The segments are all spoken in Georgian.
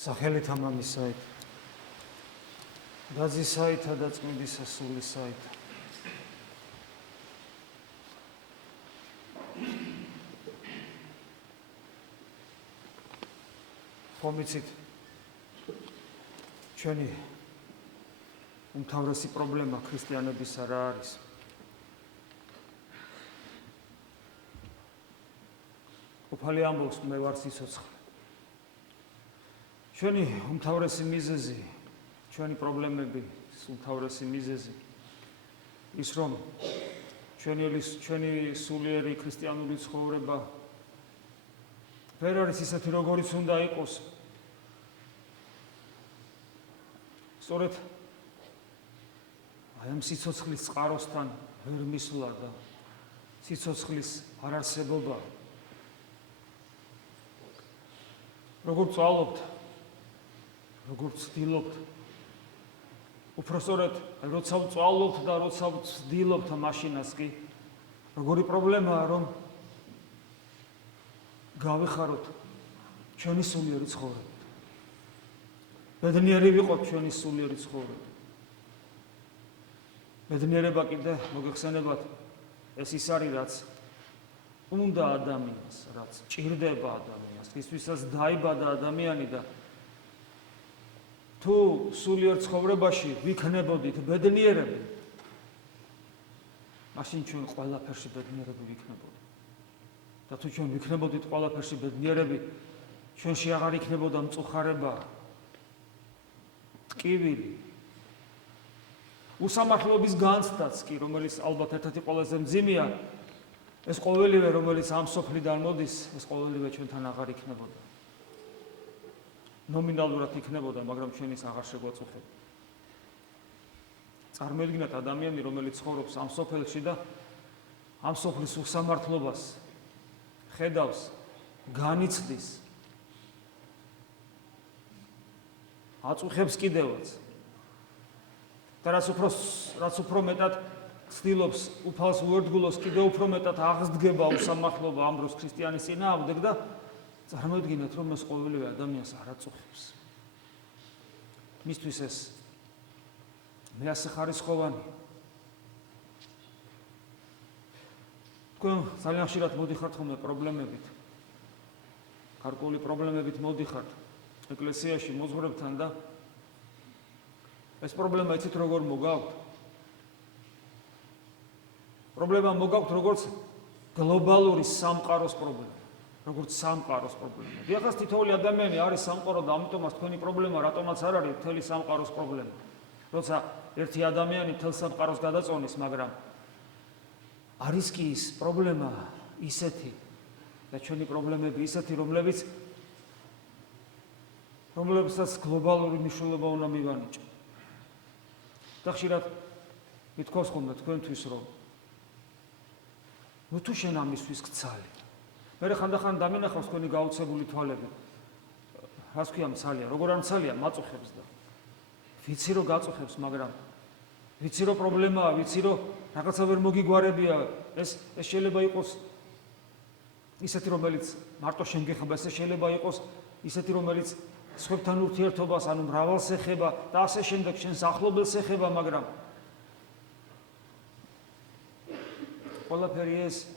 სახელითა მამისაით, დაზისაითა და წმინდისა სულისაით. ხომ იცით, ჩვენი უმთავრესი პრობლემა ქრისტიანებისა რა არის? ყოფილი ამბობს, მე ვარ სიცოცხლე. ჩვენი უმთავრესი მიზეზი, ჩვენი პრობლემები, უმთავრესი მიზეზი ის რომ ჩვენი სულიერი ქრისტიანული ცხოვრება ვერ არის ისეთი, როგორიც უნდა იყოს. სწორედ აი ამ სიცოცხლის წყაროსთან ვერ მისვლა და სიცოცხლის არარსებობა. როგორ წვალობთ, როგორ ვცდილობთ, უფრო სწორედ, როცა ვწვალობთ და როცა ვცდილობთ მაშინაც კი, როგორი პრობლემაა, რომ გავეხაროთ ჩვენი სულიერი ცხოვრება. ბედნიერი ვიყოთ ჩვენი სულიერი ცხოვრება. ბედნიერება კიდე მოგეხსენებათ, ეს ის არის, რაც უნდა ადამიანს, რაც ჭირდება ადამიანს, ისვისაც დაიბადა ადამიანი და თუ სულიერ ცხოვრებაში ვიქნებოდით ბედნიერები, მაშინ ჩვენ ყველაფერში ბედნიერები ვიქნებოდით. და თუ ჩვენ ვიქნებოდით ყველაფერში ბედნიერები, ჩვენში აღარ იქნებოდა მწუხარება, ტკივილი, უსამართლობის განცდაც კი, რომელიც ალბათ ერთ-ერთი ყველაზე მძიმეა, ეს ყოველივე, რომელიც ამ სოფლიდან მოდის, ეს ყოველივე ჩვენთან აღარ იქნებოდა. ნომინალურად იქნებოდა, მაგრამ ჩვენ ის აღარ შეგვაწუხებთ. წარმოიდგინეთ ადამიანი, რომელიც ცხოვრობს ამ სოფელში და ამ სოფლის უსამართლობას ხედავს, განიცდის, აწუხებს კიდევაც. და რაც უფრო მეტად ცდილობს უფალს უერთგულოს, კიდევ უფრო მეტად აღსდგება უსამართლობა ამ დროს ქრისტიანის წინააღმდეგ და წარმოიდგინეთ, რომ ეს ყოველივე ადამიანს არ აწუხებს. მისთვის ეს მეასახარისხოვანი. თქვენ ძალიან ხშირად მოდიხართ ხოლმე პრობლემებით, გარკვეული პრობლემებით მოდიხართ ეკლესიაში მოძღვრებთან და ეს პრობლემა იცით როგორ მოგაქვთ? პრობლემა მოგაქვთ როგორც გლობალური სამყაროს პრობლემა, როგორც სამყაროს პრობლემა. დიახაც თითოეული ადამიანი არის სამყარო და ამიტომაც თქვენი პრობლემა რატომაც არ არის მთელი სამყაროს პრობლემა. როცა ერთი ადამიანი მთელ სამყაროს გადაწონის, მაგრამ არის კი ის პრობლემა ისეთი და ჩვენი პრობლემები ისეთი, რომლებსაც გლობალური მნიშვნელობა უნდა მივანიჭოთ. და ხშირად მithქვას ხოლმე თქვენთვის, რომ ნუ თუ შენ ამისთვის გცალი. მე ხანდახან დამინახავს თქვენი გაუცებული თვალები. რას ქვია მცალია? როგორ არ მცალია? მაწუხებს და ვიცი რომ გაწუხებს, მაგრამ ვიცი რომ პრობლემაა, ვიცი რომ რაღაცა ვერ მოგიგვარებია. ეს შეიძლება იყოს ისეთი, რომელიც მარტო შენ გეხება, ეს შეიძლება იყოს ისეთი, რომელიც სხვებთან ურთიერთობას, ანუ მრავალს ეხება და ასე შემდეგ, შენს ახლობელს ეხება, მაგრამ ყველაფერი ეს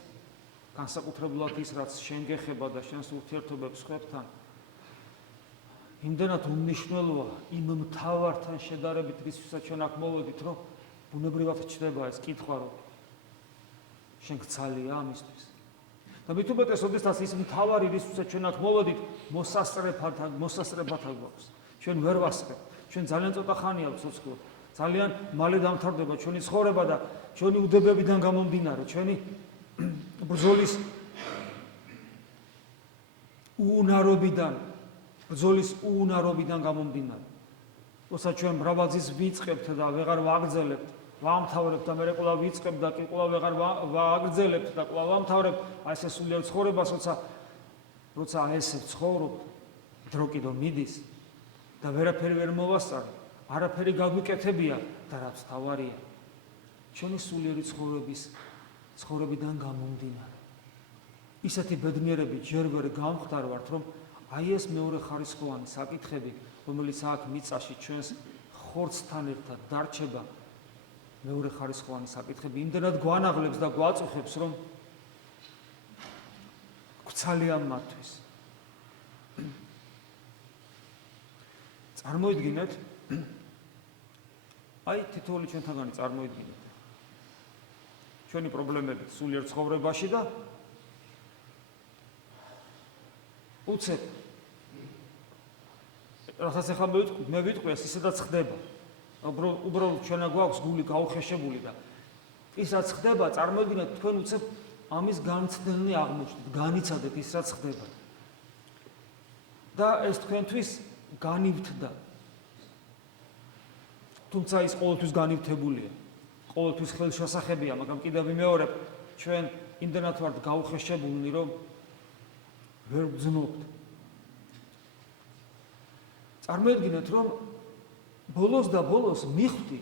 განსაკუთრებულად ის, რაც შენ გეხება და შენს ურთიერთობებს სხვებთან, იმდენად უმნიშვნელოა იმ მთავართან შედარებით, რისთვისაც ჩვენ აქ მოვედით, რომ ბუნებრივად ჩდება ეს კითხვა, რომ შენ გცალია ამისთვის. და მით უმეტეს, როდესაც ის მთავარი, რისთვისაც ჩვენ აქ მოვედით, მოსასწრებად გვაქვს. ჩვენ ვერ ვასწრებთ. ჩვენ ძალიან ცოტა ხანია ვცოცხლობ. ძალიან მალე დამთავრდება ჩვენი ცხოვრება და ჩვენი უდებებიდან გამომდინარე, ჩვენი ბრძოლის უუნარობიდან გამომდინარე. როცა ჩვენ მრავალძის ვიწყებთ და ვეღარ ვაგრძელებთ, ვამთავრებთ და მე კვლავ ვიწყებთ და კი კვლავ ვეღარ ვაგრძელებთ და კვლავ ვამთავრებთ, აი ეს სულიერ ცხოვრებას, როცა ესე ვცხოვრობთ, დრო კიდო მიდის და ვერაფერი ვერ მოვასწარ, არაფერი გაგვიკეთებია და რაც თავარია, ჩვენი სულიერი ცხოვრებიდან გამომდინარე. ისეთი ბედნიერები ჯერ ვერ გამختარვართ, რომ აი ეს მეორე ხარისხოვანი საკითხები, რომელიც აქ მიწაში ჩვენს ხორცთან ერთად დარჩება, მეორე ხარისხოვანი საკითხები იმდენად გვანაღლებს და გვაწუხებს, რომ გვცალია მათთვის. წარმოიდგინეთ, აი თითოეული ჩვენთაგანი წარმოიდგინეთ ჩვენი პრობლემები სულიერ ცხოვრებაში და უცებ რასაც ახლა მე ვიტყვი, ისედაც ხდება. უბრალოდ ჩვენა გვაქვს გული გაუხეშებული და ის რაც ხდება, წარმოიდგინეთ თქვენ უცებ ამის განცდელნი აღმოჩნდით, განიცადეთ ის რაც ხდება. და ეს თქვენთვის განივთდა. თუმცა ის ყოველთვის განივთებულია. ყოველთვის ხელშესახებია, მაგრამ კიდევ ვიმეორებ, ჩვენ იმდენად ვართ გაუხეშებულნი, რომ ვერ ვძნობთ. წარმოიდგინეთ, რომ ბოლოს და ბოლოს მიხვდი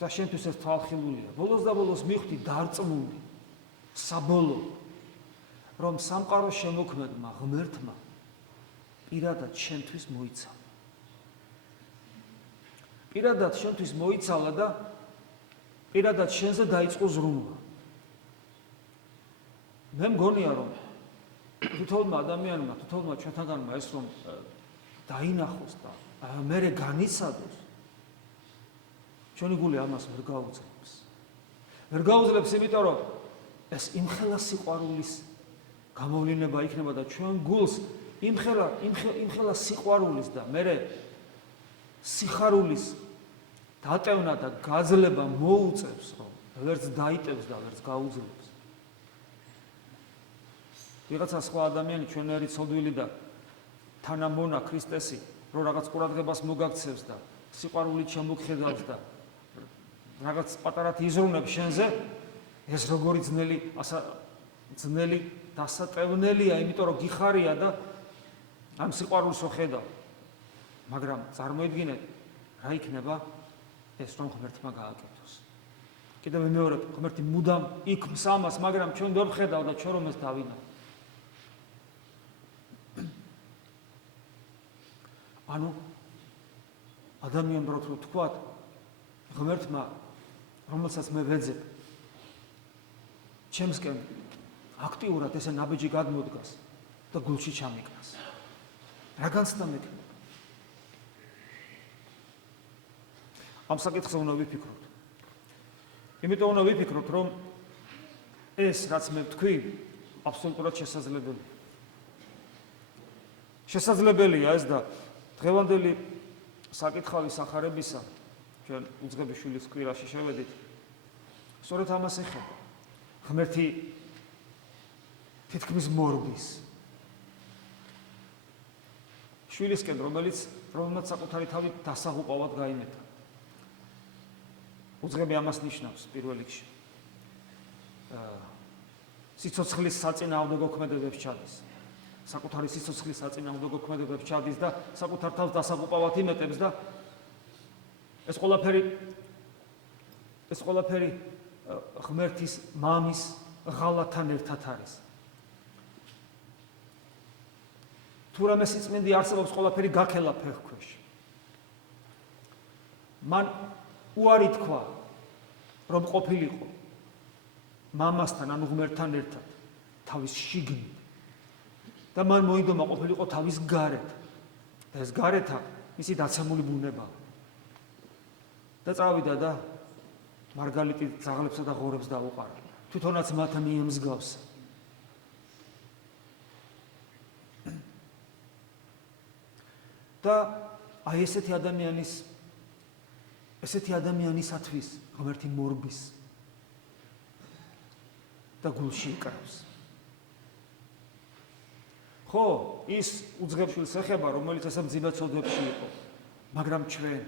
და შენთვის ეს თვალხილულია. ბოლოს და ბოლოს მიხვდი დარწმუნდი, საბოლოოდ, რომ სამყაროს შემოქმედმა ღმერთმა პირადად შენთვის მოიცალა. პირადად შენთვის მოიცალა და პირადად შენზე დაიწყო ზრუნვა. მე მგონია, რომ თითოეულმა ადამიანმა, თითოეულმა ჩვენთაგანმა ეს რომ დაინახოს და მერე განიცადოს, ჩვენი გული ამას ვერ გაუძლებს. ვერ გაუძლებს, იმიტომ რომ ეს იმხელა სიყვარულის გამოვლინება იქნება და ჩვენ გულს იმხელა სიყვარულის და მერე სიხარულის დატევნა და გაძლება მოუწევს, რომ ვერც დაიტევს და ვერც გაუძლებს. ვიღაცა სხვა ადამიანი ჩვენერი ცოდვილი და თანამონა ქრისტესი, რომ რაღაც ყურადღებას მოგაქცევს და სიყვარულით შემოგხედავს და რაღაც პატარად იზრუნებს შენზე, ეს როგორი ძნელი დასატევნელია, იმიტომ რომ გიხარია და ამ სიყვარულს ხედავ. მაგრამ წარმოიდგინეთ, რა იქნება ეს რომ ღმერთმა გააკეთოს. კიდევ ვიმეორებ, ღმერთი მუდამ იქმს ამას, მაგრამ ჩვენ ვერ ვხედავ და ჩვენ რომ ეს დავინახავ. ანუ ადამიანბრად რო თქვათ, ღმერთმა, რომელსაც მე ვეძებ, ჩემსკენ აქტიურად ესე ნაბიჯი გადმოდგას და გულში ჩამიკრას. რა განცდა მექნება? ამ საკითხზე უნდა ვიფიქროთ. იმიტომ უნდა ვიფიქროთ, რომ ეს, რაც მე ვთქვი, აბსოლუტურად შესაძლებელია. შესაძლებელია ეს და დღევანდელი საკითხავის ახარებისა, ჩვენ უძღებიშვილის კვირაში შევედით, სწორედ ამას ეხება. ღმერთი თითქმის მორბის. შვილისკენ, რომელმაც საკუთარი თავი დასაღუპავად გაიმეტა. უძღები ამას ნიშნავს პირველ რიგში. სიცოცხლის საწინააღმდეგო ქმედებებს ჩადის. საკუთარი სიცოცხლის საწინააღმდეგო ქმედებებს ჩადის და საკუთარ თავს დასაღუპავად იმეტებს და ეს ყველაფერი ღმერთის მამის ღალატთან ერთად არის. თუ რამე სიწმინდი არსებობს, ყველაფერი გაქელა ფეხქვეშ. მან უარი თქვა, რომ ყოფილიყო მამასთან, ანუ ღმერთთან ერთად, თავის შიგნით. და მან მოიდომა ყოფილიყო თავის გარეთ. და ეს გარეთა მისი დაცემული ბუნება. და წავიდა და მარგალიტით ძაღლებსა და ღორებს დაუყარა. თვითონაც მათ მიემსგავს. და აი ესეთი ადამიანისათვის ღმერთი მორბის და გულში იკრავს. ხო, ის უძღებშვილს ეხება, რომელიც ესე მძიმე ცოდვებში იყო, მაგრამ ჩვენ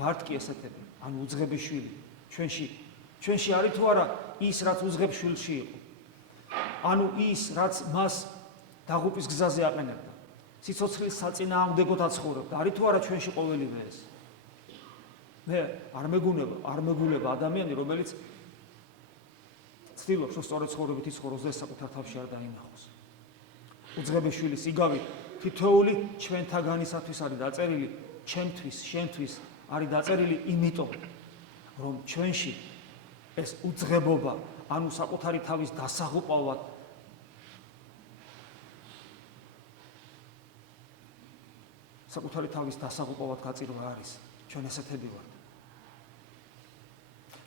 ვართ კი ესეთები, ანუ უძღებიშვილი, ჩვენში არის თუ არა ის, რაც უძღებშვილში იყო, ანუ ის, რაც მას დაღუპვის გზაზე აყენებდა, სიცოცხლის საწინააღმდეგოდ აცხოვრებდა, არის თუ არა ჩვენში ყოველივე ეს. მე არ მეგულება ადამიანი, რომელიც ცდილობს რომ სწორედ ცხოვრებით იცხოვროს და საკუთარ თავში არ დაინახოს. უძღებეშვილის იგავი თითოეული ჩვენთაგანისათვის არის დაწერილი, ჩემთვის, შენთვის არის დაწერილი იმიტომ, რომ ჩვენში ეს უძღებობა, ანუ საკუთარი თავის დასაღუპავად გაწირვა არის. ჩვენ ესეთები ვართ.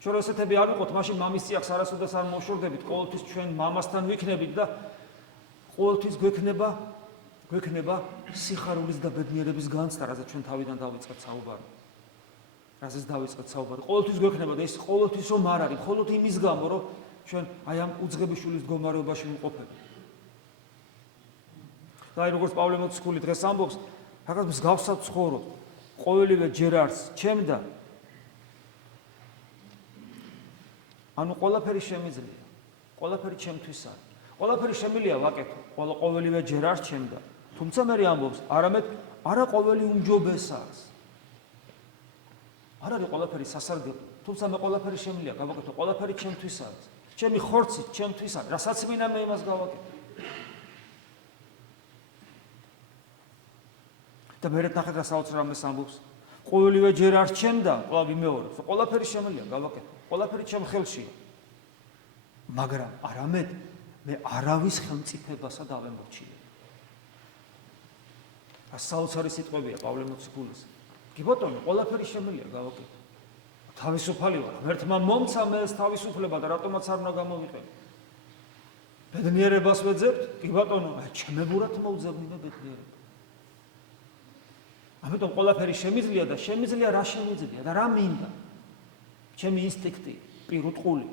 ჩვენ ესეთები არ ვიყოთ, მაშინ მამის წიაღს არასოდეს არ მოვშორდებით, ყოველთვის ჩვენ მამასთან ვიქნებით და ყოველთვის გვექნება სიხარულის და ბედნიერების განცდა, რაზეც ჩვენ თავიდან დავიწყეთ საუბარი. ყოველთვის გვექნება და ეს ყოველთვის რომ არ არის, მხოლოდ იმის გამო, რომ ჩვენ აი ამ უძღებიშვილის მდგომარეობაში ვიმყოფებით. და აი როგორც პავლე მოციქული დღეს ამბობს, რაღაც მსგავსად ცხოვრობ, ყოველივე ჯერ არს ჩემდა. ანუ ყველაფერი შემიძლია, ყველაფერი ჩემთვის არის. ყველაფერი შემიძლია ვაკეთო, ყოველივე ჯერ არს ჩემდა. თუმცა მე ამბობს, არამედ არა ყოველი უმჯობეს არის. არ არის ყველაფერი სასარგებლო, თუმცა მე ყველაფერი შემიძლია გავაკეთო, ყველაფერი ჩემთვის არის. ჩემი ხორცი ჩემთვის არის, რასაც მინდა მე იმას გავაკეთო. და მერე ნახეთ რა საოცრამეს ამბობს. ყოველივე ჯერ არ ჩემდა, კვლავ იმეორებს, ყველაფერი შემიძლია გავაკეთო, ყველაფერი ჩემ ხელშია. მაგრამ არამედ მე არავის ხელმწიფებასა დავემორჩილებ. რა საოცარი სიტყვებია პავლე მოციქულის. კი ბატონო, ყველაფერი შემიძლია გავაკეთო. თავისუფალი ვარ, ღმერთმა მომცა მე ეს თავისუფლება და რატომაც არ უნდა გამოვიყენო. ბედნიერებას ვეძებთ? კი ბატონო, ჩემებურად მოვძებნი მე ბედნიერება. ამიტომ ყველაფერი შემიძლია და შემიძლია რა შემიძლია და რა მინდა. ჩემი ინსტინქტი, პირუტყული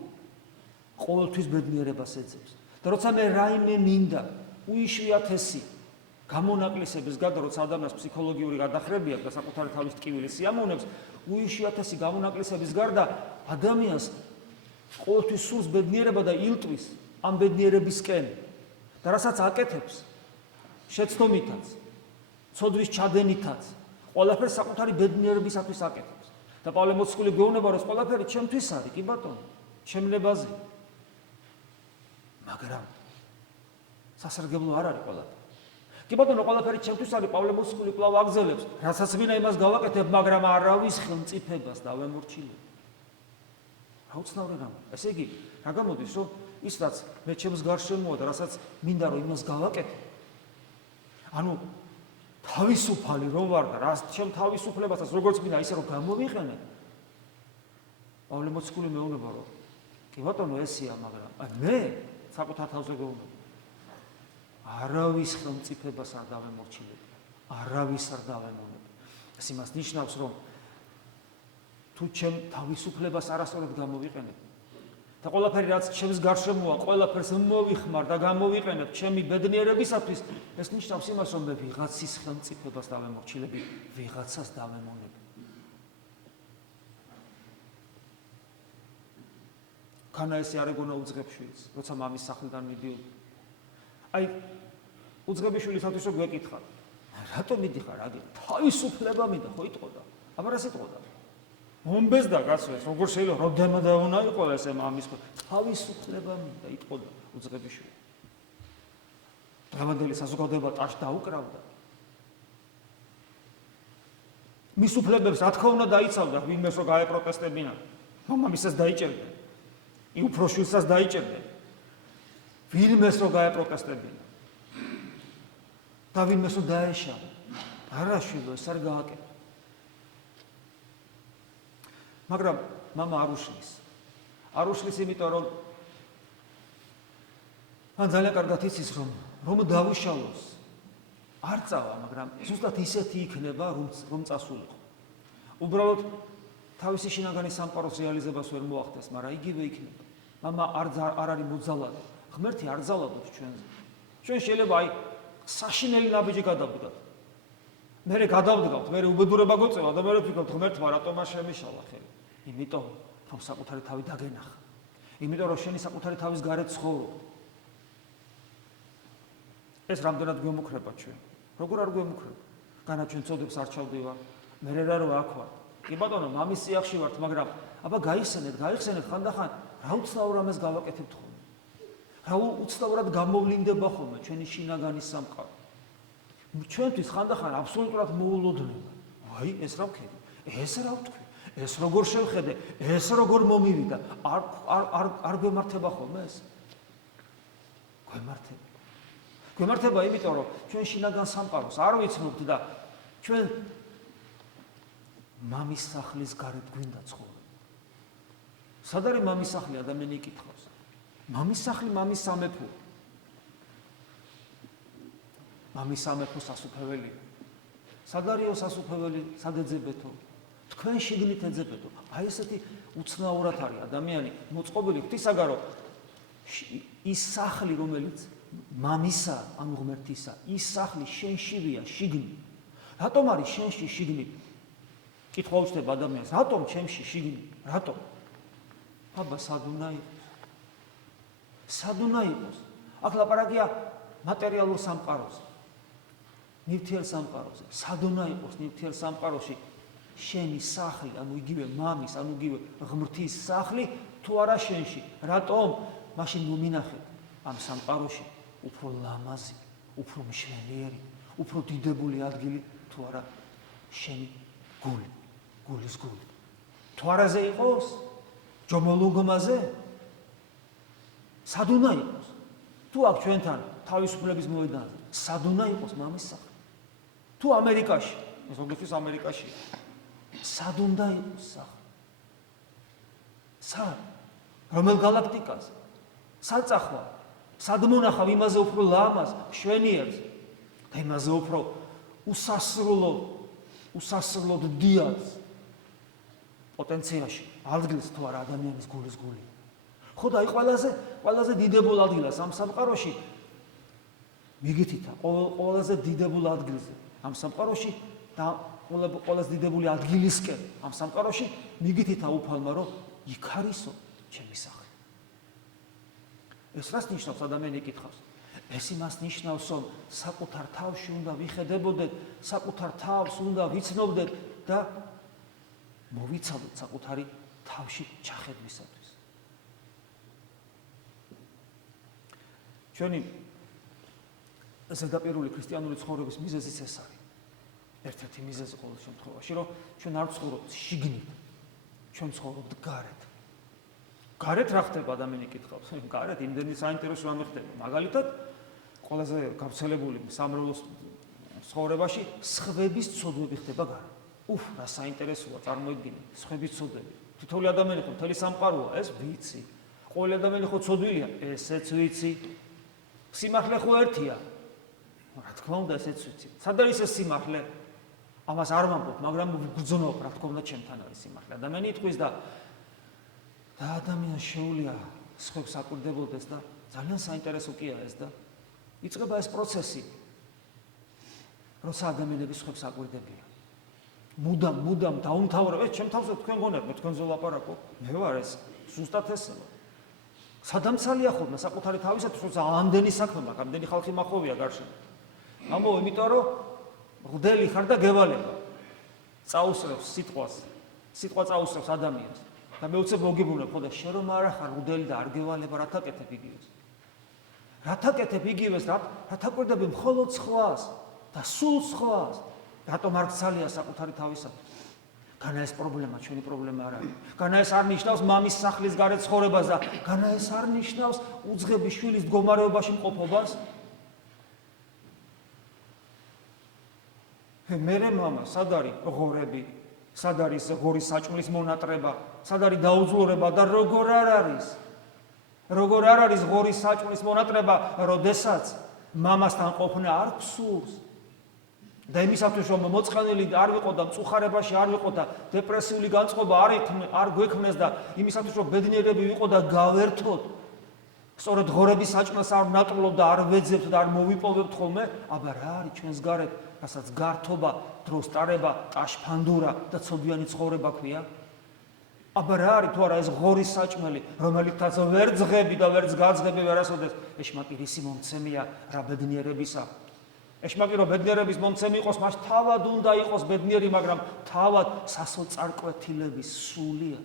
ყოველთვის ბედნიერებას ეძებს. და როცა მე რაიმე მინდა, უიშვიათესი გამონაკლისების გარდა, როცა ადამიანს ფსიქოლოგიური გადახრები აქვს და საკუთარი თავის ტკივილის სიამოვნებს, უიშვიათესი გამონაკლისების გარდა ადამიანს ყოველთვის სურს ბედნიერება და ილტვის ამ ბედნიერებისკენ. და რასაც აკეთებს, შეცდომითაც, ცოდვის ჩადენითაც, ყველაფერს საკუთარი ბედნიერებისათვის აკეთებს. და პავლე მოციქული გვეუბნება, რომ ყველაფერი ჩემთვის არის, კი ბატონო, ჩემნებაზე. მაგრამ სასარგებლო არ არის ყველაფერი. კი ბატონო, ყველაფერი ჩემთვის არის, პავლე მოციქული კვლავ აგზელებს, რასაც მინდა იმას გავაკეთებ, მაგრამ არავის ხელმწიფებას დავემორჩილებ. რა უცნაური რამე. ესე იგი, რა გამოდის, რომ ის რაც მე ჩემს გარშემოა და რასაც მინდა რომ იმას გავაკეთე, ანუ თავისუფალი რომ ვარ და რას ჩემ თავისუფლებასაც როგორც მინდა ისე რომ გამოვიყენე. პავლე მოციქული მეუბნება, რომ კი ბატონო, ესეა, მაგრამ მე საკუთარ თავზე გვეუბნება. არავის ხელმწიფებას არ დავემორჩილებ, არავის არ დავემონებ. ეს იმას ნიშნავს, რომ თუ ჩემ თავისუფლებას არასწორად გამოვიყენებ და ყველაფერი რაც ჩემს გარშემოა, ყველაფერს მოვიხმარ და გამოვიყენებ ჩემი ბედნიერებისათვის, ეს ნიშნავს იმას, რომ მე ვიღაცის ხელმწიფებას დავემორჩილები, ვიღაცას დავემონებ. ქანაესი არ ეგონა უძღებშვილს, როცა მამის სახლიდან მიდიოდა. აი, უძღებიშვილისათვის რომ გვეკითხა, რატომ მიდიხარ აგი? თავისუფლება მინდა, ხო იტყოდა? აბა რა სიტყოდა? მომბეზდა გასვეს, როგორ შეიძლება როდემა და უნდა იყოს ესე მამის თავისუფლება მინდა, იტყოდა უძღებიშვილი. დღევანდელი საზოგადოება ტაშ დაუკრავდა. მის უფლებებს რა თქმა უნდა დაიცავდა, ვინმეს რო გაეპროტესტებინა. მამამისას დაიჭერდნენ. უფროშვილსაც დაიჭერდნენ. ვინმეს რო გაეპროტესტებინა. და ვინმეს რო დაეშალა. არა შვილო, ეს არ გააკეთა. მაგრამ მამა არ უშლის. არ უშლის იმიტომ, რომ მან ძალიან კარგად იცის, რომ დავუშალოს. არ წავა, მაგრამ ზუსტად ისეთი იქნება, რომ წასულიყო. უბრალოდ თავისი შინაგანი სამყაროს რეალიზებას ვერ მოახდენს, მაგრამ იგივე იქნება. მამა არ არის მოძალადი. ღმერთი არ ძალადობს ჩვენზე. ჩვენ შეიძლება აი საშინელი ნაბიჯი გადავდგათ. მერე გადავდგავთ, მერე უბედურება გვეწევა და მერე ვფიქრობთ, ღმერთმა რატომ არ შემიშალა ხელი? იმიტომ, რომ საკუთარი თავი დაგენახა. იმიტომ, რომ შენი საკუთარი თავის გარეთ ცხოვრობ. ეს რამდენად გვემუქრება ჩვენ? როგორ არ გვემუქრება? განა ჩვენ წოდებს არ ჩავდივარ, მერე რა რო აქ ვარ. კი ბატონო, მამის წიაღში ვართ, მაგრამ აბა გაიხსენეთ, ხანდახან რა უცნაურ ამას გავაკეთებთ ხოლმე. რა უცნაურად გამოვლინდება ხოლმე ჩვენი შინაგანი სამყარო. ჩვენთვის ხანდახან აბსოლუტურად მოულოდნება. აი, ეს რა ვქენი? ეს რა ვთქვი? ეს როგორ შევხედე? ეს როგორ მომივიდა? არ გვემართება ხოლმე ეს? გვემართება. გვემართება, იმიტომ რომ ჩვენ შინაგან სამყაროს არ ვიცნობთ და ჩვენ მამის სახლის გარეთ გვინდა ცხოვრება. სად არის მამის სახლი? ადამიანი იკითხავს. მამის სახლი, მამის სამეფო. მამის სამეფო სასუფეველი. სად არისო სასუფეველი? სად ეძებეთო? თქვენ შიგნით ეძებეთო. აი ესეთი უცნაურად არის ადამიანი მოწყობილი ღვთისაგან, რომ ის სახლი, რომელიც მამისა, ანუ ღმერთისა, ის სახლი შენშივია შიგნით. რატომ არის შენში შიგნით? კითხვა უჩნდება ადამიანს, რატომ ჩემში შიგნით? რატომ? აბა სად უნდა იყოს? სად უნდა იყოს? აქ ლაპარაკია მატერიალურ სამყაროზე. ნივთიერ სამყაროზე. სად უნდა იყოს ნივთიერ სამყაროში შენი სახლი, ანუ იგივე მამის, ანუ იგივე ღმრთის სახლი, თუ არა შენში? რატომ? მაშინ მომინახეთ ამ სამყაროში უფრო ლამაზი, უფრო მშვენიერი, უფრო დიდებული ადგილი თუ არა შენი გული, გულის გული. თვარაზე იყოს? ჯომოლუგმაზე? სად უნდა იყოს? თუ აქ ჩვენთან თავისუფლების მოედანზე, სად უნდა იყოს მამის სახლი? თუ ამერიკაში, ეს ოღონდ ამერიკაშია. სად უნდა იყოს სახლი? სად? რომელ გალაქტიკაზე? სად წახვა? სად მონახავ იმაზე უფრო ლამაზ, მშვენიერს და იმაზე უფრო უსასრულოდ დიადს პოტენციაში ადგილს თუ არა ადამიანის გულის გული. ხო და აი ყველაზე დიდებულ ადგილას ამ სამყაროში მიგითითა ყველაზე დიდებულ ადგილზე ამ სამყაროში და ყველაზე დიდებული ადგილისკენ ამ სამყაროში მიგითითა უფალმა, რომ იქ არისო ჩემი სახლი. ეს რას ნიშნავს? ადამიანი იკითხავს. ეს იმას ნიშნავს, რომ საკუთარ თავში უნდა ვიხედებოდეთ, საკუთარ თავს უნდა ვიცნობდეთ და მოვიცავდეთ საკუთარი თავში ჩახედვისათვის. ჩვენი ზედაპირული ქრისტიანული ცხოვრების მიზეზიც ეს არის. ერთ-ერთი მიზეზი ყოველ შემთხვევაში, რომ ჩვენ არ ვცხოვრობთ შიგნით, ჩვენ ვცხოვრობთ გარეთ. გარეთ რა ხდება? ადამიანი იკითხავს. გარეთ იმდენი საინტერესო რამე ხდება. მაგალითად, ყველაზე გავრცელებული სამრევლოს ცხოვრებაში სხვების ცოდვები ხდება გარეთ. რა საინტერესოა, წარმოიდგინე, სხვების ცოდვები. თითოეული ადამიანი ხო მთელი სამყაროა, ეს ვიცი. ყოველი ადამიანი ხო ცოდვილია, ესეც ვიცი. სიმართლე ხო ერთია. რა თქმა უნდა, ესეც ვიცი. სად არის ეს სიმართლე? ამას არ ვამბობ, მაგრამ ვგრძნობ, რა თქმა უნდა, ჩემთან არის სიმართლე. ადამიანი იტყვის და ადამიანს შეუძლია სხვებს აკვირდებოდეს და ძალიან საინტერესო კია ეს და იწყება ეს პროცესი, როცა ადამიანები სხვებს აკვირდებიან. მუდამ დაუმთავრებ, ეს ჩემ თავზე თქვენ გონებთ, მე თქვენზე ვლაპარაკო, მე ვარ ეს, ზუსტად ესეა. სადამცალია ხოლმე საკუთარი თავისათვის, როცა ამდენი საქმე მაქვს, ამდენი ხალხი მახოვია გარშემო. ამბობ, იმიტომ რომ მღვდელი ხარ და გევალება. წაუსწრებს სიტყვას, სიტყვა წაუსწრებს ადამიანს. და მე უცებ მოგიბრუნებ, ხო და შენ რომ არა ხარ მღვდელი და არ გევალება, რათა კეთებ იგივეს. რათა კეთებ იგივეს, რათა კვირდები მხოლოდ სხვას და სულ სხვას. რატომ არ გცალია საკუთარი თავისათვის? განა ეს პრობლემა, ჩვენი პრობლემა არ არის. განა ეს არ ნიშნავს მამის სახლის გარეთ ცხოვრებას და განა ეს არ ნიშნავს უძღების შვილის მდგომარეობაში მყოფობას. მერე მამა, სად არის ღორები? სად არის ღორის საჭმლის მონატრება? სად არის დაუძლურება და როგორ არ არის? როგორ არ არის ღორის საჭმლის მონატრება, როდესაც მამასთან ყოფნა არ გსურს? და იმისათვის რომ მოწყენილი არ ვიყო და მწუხარებაში არ ვიყო და დეპრესიული განწყობა არ გვექმნეს და იმისათვის რომ ბედნიერები ვიყო და გავერთოთ, სწორედ ღორების საჭმელს არ ვნატყლობ და არ ვეძებთ და არ მოვიპოვებთ ხოლმე, აბა რა არის ჩვენს გარეთ, რასაც გართობა, დროს ტარება, ტაშფანდურა და ცოდვიანი ცხოვრება ქვია? აბა რა არის თუ არა ეს ღორის საჭმელი, რომელიცაც ვერ ძღები და ვერ გაძღები ვერასოდეს, ეშმაკი რისი მომცემია რა ბედნიერებისა. ეშმაკი რომ ბედნიერების მომცემი იყოს, მას თავად უნდა იყოს ბედნიერი, მაგრამ თავად სასოწარკვეთილების სულია.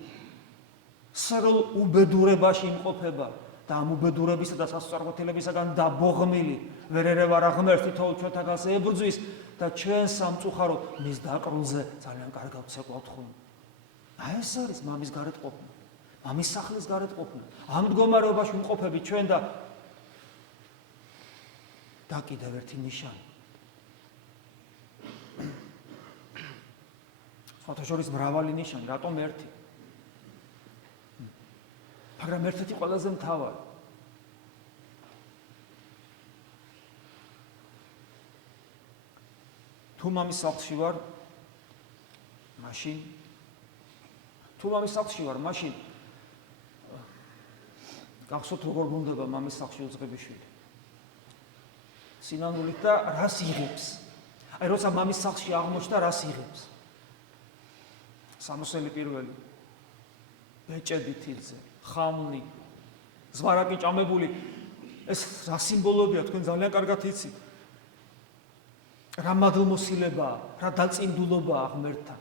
სრულ უბედურებაში იმყოფება, და ამ უბედურებისა და სასწორგოთელებისაგან დაბოღმილი ვერერევარ აღმერთი თოვლ ჩვენთაგანს ებრძვის და ჩვენ სამწუხარო მის დაკრულზე ძალიან კარგად ცეკვავთ ხოლმე. აი ეს არის მამის გარეთ ყოფნა, მამის სახლის გარეთ ყოფნა. ამ მდგომარეობაში ვიმყოფებით ჩვენ და კიდევ ერთი ნიშანი. სხვათა შორის მრავალი ნიშანი, რატომ ერთი? მაგრამ ერთ-ერთი ყველაზე მთავარი. თუ მამის სახლში ვარ, მაშინ გახსოვთ როგორ გუნდება მამის სახლში უძღები შვილი. სინამდვილით და რას იღებს? აი როცა მამის სახლში აღმოჩნდა, რას იღებს? სამოსელი პირველი, ბეჭედი თილზე, ხამლი, ზვარაკი ჭამებული, ეს რა სიმბოლოებია, თქვენ ძალიან კარგად იცით. რა მადლმოსილებაა, რა დაწინდულობაა ღმერთთან.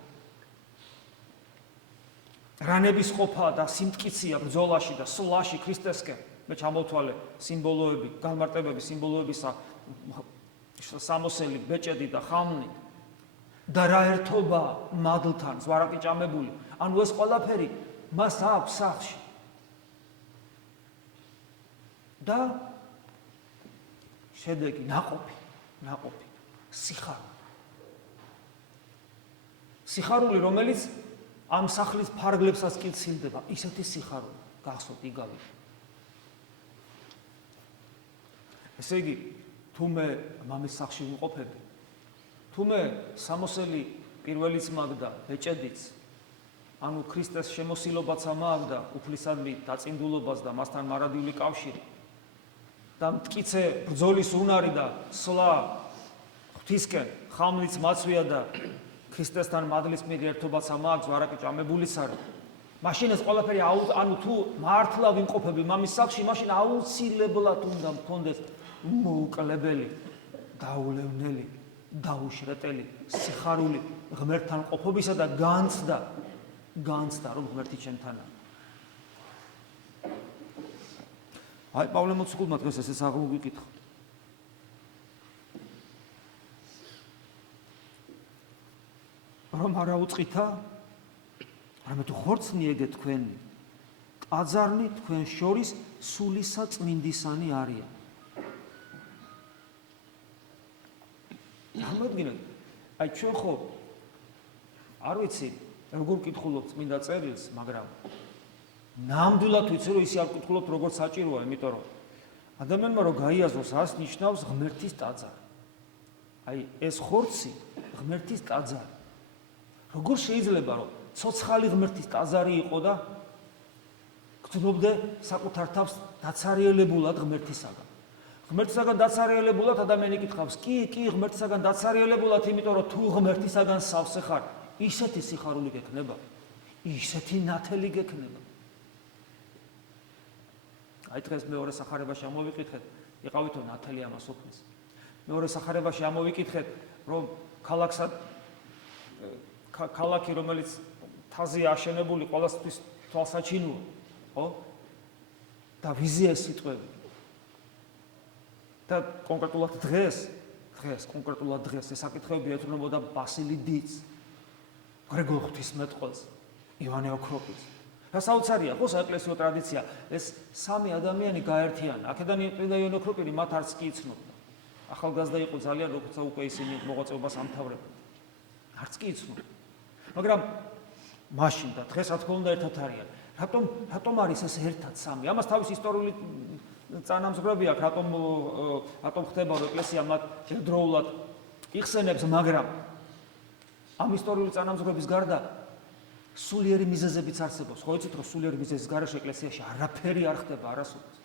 რა ნების ყოფა და სიმტკიცეა ბრძოლაში და სვლაში ქრისტესკენ. მე ჩამოვთვალე სიმბოლოები, განმარტებები სიმბოლოებისა, სამოსელი, ბეჭედი და ხამლი. და რა ერთობა მადლთან, ზვარაკი ჭამებული. ანუ ეს ყველაფერი მას აქვს სახლში. და შედეგი ნაყოფი, სიხარული, რომელიც ამ სახლის ფარგლებსაც კი ცილდება, ისეთი სიხარული, გახსოვთ იგავი. ესე იგი, თუ მე მამის სახლში ვიმყოფები, თუ მე სამოსელი პირველიც მაგდა, ბეჭედიც, ანუ ქრისტეს შემოსილობაც ამააგდა, უფლისადმი დაწინდულობას და მასთან მარადიული კავშირი და მტკიცე ბრძოლის უნარი და სვლა ღვთისკენ, ხამლიც მაცვია და ქრისტესთან მადლის მიერ ერთობაც ამააგს, ვარაკი ჭამებულის არა. მაშინ ეს ყველაფერი ანუ თუ მართლა ვიმყოფები მამის სახლში, მაშინ აუცილებლად უნდა მქონდეს მოუკლებელი, დაულევნელი, დაუშრეტელი სიხარული ღმერთთან ყოფობისა და განცდა, რომ ღმერთი ჩემთანაა. აი პავლე მოციქულმა დღეს ესეც აღვიკითხა. რომ არა უწყითა, არამედ ხორცნი ეგე თქვენი, ტაძარნი თქვენ შორის სულისა წმინდისანი არიან. აღმოდგინეთ, აი ჩვენ ხო არ ვიცი, როგორ ვკითხულობთ წმინდა წერილს, მაგრამ ნამდვილად ვიცი, რომ ისე არ ვკითხულობთ, როგორც საჭიროა, იმიტომ რომ ადამიანმა რომ გაიაზროს, ას ნიშნავს ღმერთის ტაძარი. აი ეს ხორცი ღმერთის ტაძარი. როგორ შეიძლება რომ ცოცხალი ღმერთის ტაძარი იყო და გრძნობდე საკუთარ თავს დაცარიელებულად ღმერთისაგან. ღმერთისაგან დაცარიელებულად ადამიანი იკითხავს, კი, ღმერთისაგან დაცარიელებულად, იმიტომ რომ თუ ღმერთისაგან სავსე ხარ, ისეთი სიხარული გექნება, ისეთი ნათელი გექნება. აი დღეს მეორე სახარებაში ამოვიკითხეთ, იყავითო ნათელი ამას ოფნის. მეორე სახარებაში ამოვიკითხეთ, რომ ქალაქი, რომელიც თაზია აშენებული, ყველასთვის თვალსაჩინოა, ხო? და ვიზია სიტყვები. და კონკრეტულად დღეს ეს საკითხები ეთრობოდა ბასილი დიც, გრეგორ ღვთისმეტყველს, ივანე ოქროპილს. რა საოცარია, ხო, საეკლესიო ტრადიცია, ეს სამი ადამიანი გაერთიანა. აქედან წმინდა ივანე ოქროპილი მათ არც კი იცნობდა. ახალგაზრდა იყო ძალიან, როგორც უკვე ისინი მოღვაწეობას ამთავრებდნენ. არც კი იცნობდა. მაგრამ მაშინ და დღეს რა თქმა უნდა ერთად არიან. რატომ არის ეს ერთად სამი? ამას თავის ისტორიული წანამძღვრები აქვს, რატომ ხდება რომ ეკლესია მათ ერთდროულად იხსენებს, მაგრამ ამ ისტორიული წანამძღვრების გარდა სულიერი მიზეზებიც არსებობს. ხო იცით რომ სულიერი მიზეზის გარეშე ეკლესიაში არაფერი არ ხდება არასოდეს.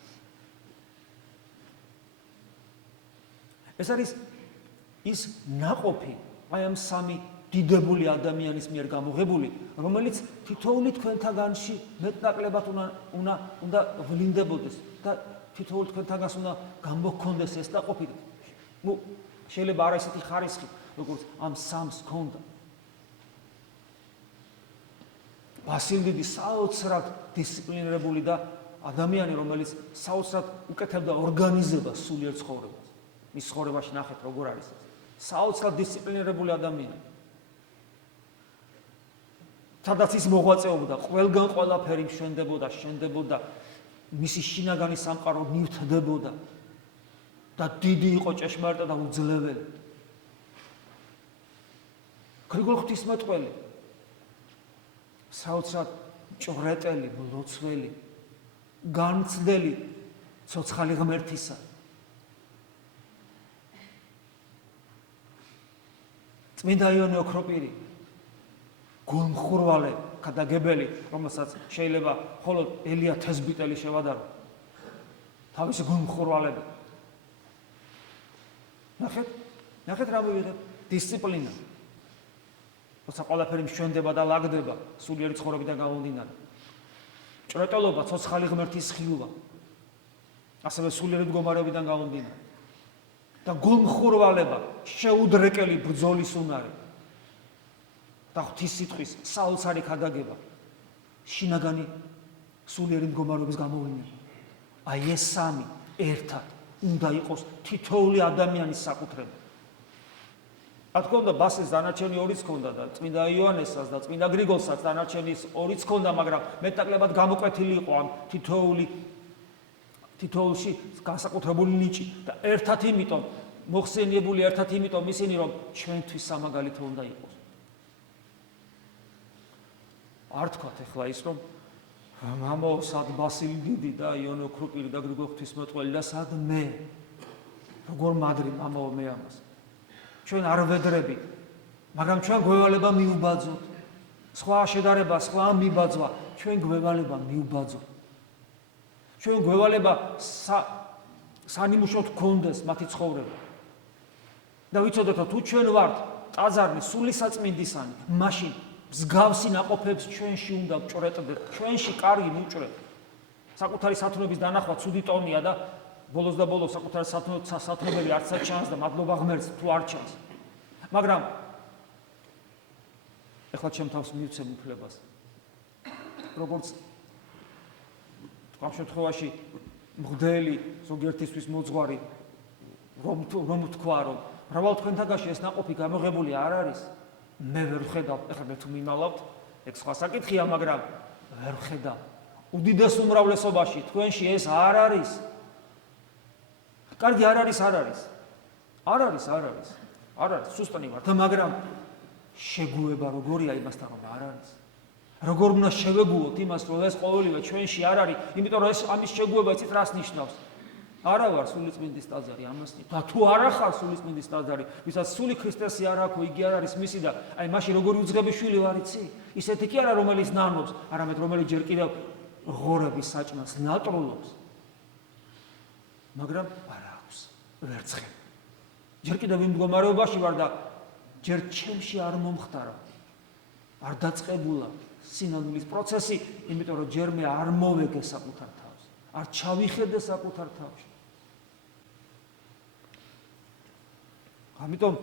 ეს არის ის ნაყოფი, აი ამ სამი დიდებული ადამიანის მიერ გამოღებული, რომელიც თითოეული თქვენთაგანში მეტნაკლებად უნდა ვლინდებოდეს და თითოეული თქვენთაგანს უნდა გამოგქონდეს ეს ნაყოფი. შეიძლება არა ისეთი ხარისხი, როგორც ამ სამს ჰქონდა. ბასილ დიდი საოცრად დისციპლინირებული და ადამიანი, რომელიც საოცრად უკეთებდა ორგანიზებას სულიერ ცხოვრებას. მის ცხოვრებაში ნახეთ როგორ არის ეს. საოცრად დისციპლინირებული ადამიანი. სადაც ის მოღვაწეობდა, ყველგან ყველაფერი შენდებოდა, მისი შინაგანი სამყარო ნივთდებოდა და დიდი იყო ჭეშმარიტად და უძლეველი. გრიგოლ ღვთისმეტყველი საოცრად ჭვრეტელი, მლოცველი, განცდელი ცოცხალი ღმერთისა. წმინდა იონე ოქროპირი, გულმხურვალე, ქადაგებელი, რომელსაც შეიძლება მხოლოდ ელია თესბიტელი შევადარო. თავისი გულმხურვალები. ნახეთ რა მივიღეთ, დისციპლინა. როცა ყველაფერი მშვენდება და ლაგდება, სულიერი ცხოვრებიდან გამომდინარე. ჭვრეტელობა, ცოცხალი ღმერთის ხილვა. ასევე სულიერი მდგომარეობიდან გამომდინარე. და გულმხურვალება, შეუდრეკელი ბრძოლის უნარი. და ღვთის სიტყვის საოცარი ქადაგება, შინაგანი სულიერი მდგომარეობის გამოვლინება. აი ეს სამი ერთად უნდა იყოს თითოეული ადამიანის საკუთრება. რა თქმა უნდა, ბასის დანარჩენი ორიც ჰქონდა და წმინდა იოანესაც და წმინდა გრიგოლსაც დანარჩენის ორიც ჰქონდა, მაგრამ მეტნაკლებად გამოკვეთილი იყო ამ თითოეულში განსაკუთრებული ნიჭი და ერთად იმიტომ მოხსენიებული, ერთად იმიტომ ისინი, რომ ჩვენთვის სამაგალითო უნდა იყოს. არ თქვათ ახლა ის, რომ მამაო სად ბასილი დიდი და იონე ოქროპირი და გრიგოლ ღვთისმეტყველი და სად მე. როგორ მადრი მამაო მე ამას. ჩვენ არ ვედრებით, მაგრამ ჩვენ გვევალება მიუბაძოთ. სხვა შედარება, სხვა მიბაძვა, ჩვენ გვევალება მიუბაძოთ. ჩვენ გვევალება სანიმუშოდ გქონდეს მათი ცხოვრება. და ვიცოდეთ, რომ თუ ჩვენ ვართ ტაძარი სულისაწმინდისანი, მაშინ მსგავსი ნაყოფებს ჩვენში უნდა ვჭრეტდეთ, ჩვენში კარგი მივჭრეთ. საკუთარი სათნოების დანახვა ცუდი ტონია და ბოლოს და ბოლოს საკუთარი სათნობები არცაც ჩანს და მადლობა ღმერთს თუ არ ჩანს. მაგრამ ეხლა ჩემ თავს მივცემ უფლებას. როგორც ამ შემთხვევაში მღვდელი, ზოგიერთისთვის მოძღვარი, რომ თქვა, რომ მრავალ თქვენთაგანში ეს ნაყოფი გამოღებული არ არის. მე ვერ ვხედავ, ეხლა მე თუ მიმალავთ, ეგ სხვა საკითხია, მაგრამ ვერ ვხედავ. უდიდეს უმრავლესობაში თქვენში ეს არ არის. კარგი არ არის. არ არის, სუსტანი ვართ, მაგრამ შეგუება როგორია იმასთან, რომ არ არის. როგორ უნდა შევეგუოთ იმას, რომ ეს ყოველივე ჩვენში არ არის, იმიტომ რომ ეს ამის შეგუება იცით რას ნიშნავს? არა ვარ სულიწმინდის ტაძარი, ამას ნიშნავს. და თუ არა ხარ სულიწმინდის ტაძარი, ვისაც სული ქრისტესი არ აქვს, იგი არ არის მისი და აი მაშინ როგორი უძღები შვილი ვარ იცი? ისეთი კი არა, რომელიც ნანობს, არამედ რომელიც ჯერ კიდევ ღორების საჭმელს ნატრულობს. მაგრამ არ აქვს ვერცხლი. ჯერ კიდევ იმ მდგომარეობაში ვარ და ჯერ ჩემში არ მომხდარა. არ დაწყებულა სინამდვილის პროცესი, იმიტომ რომ ჯერ მე არ მოვეგე საკუთარ თავს. არ ჩავიხედე საკუთარ თავში. ამიტომ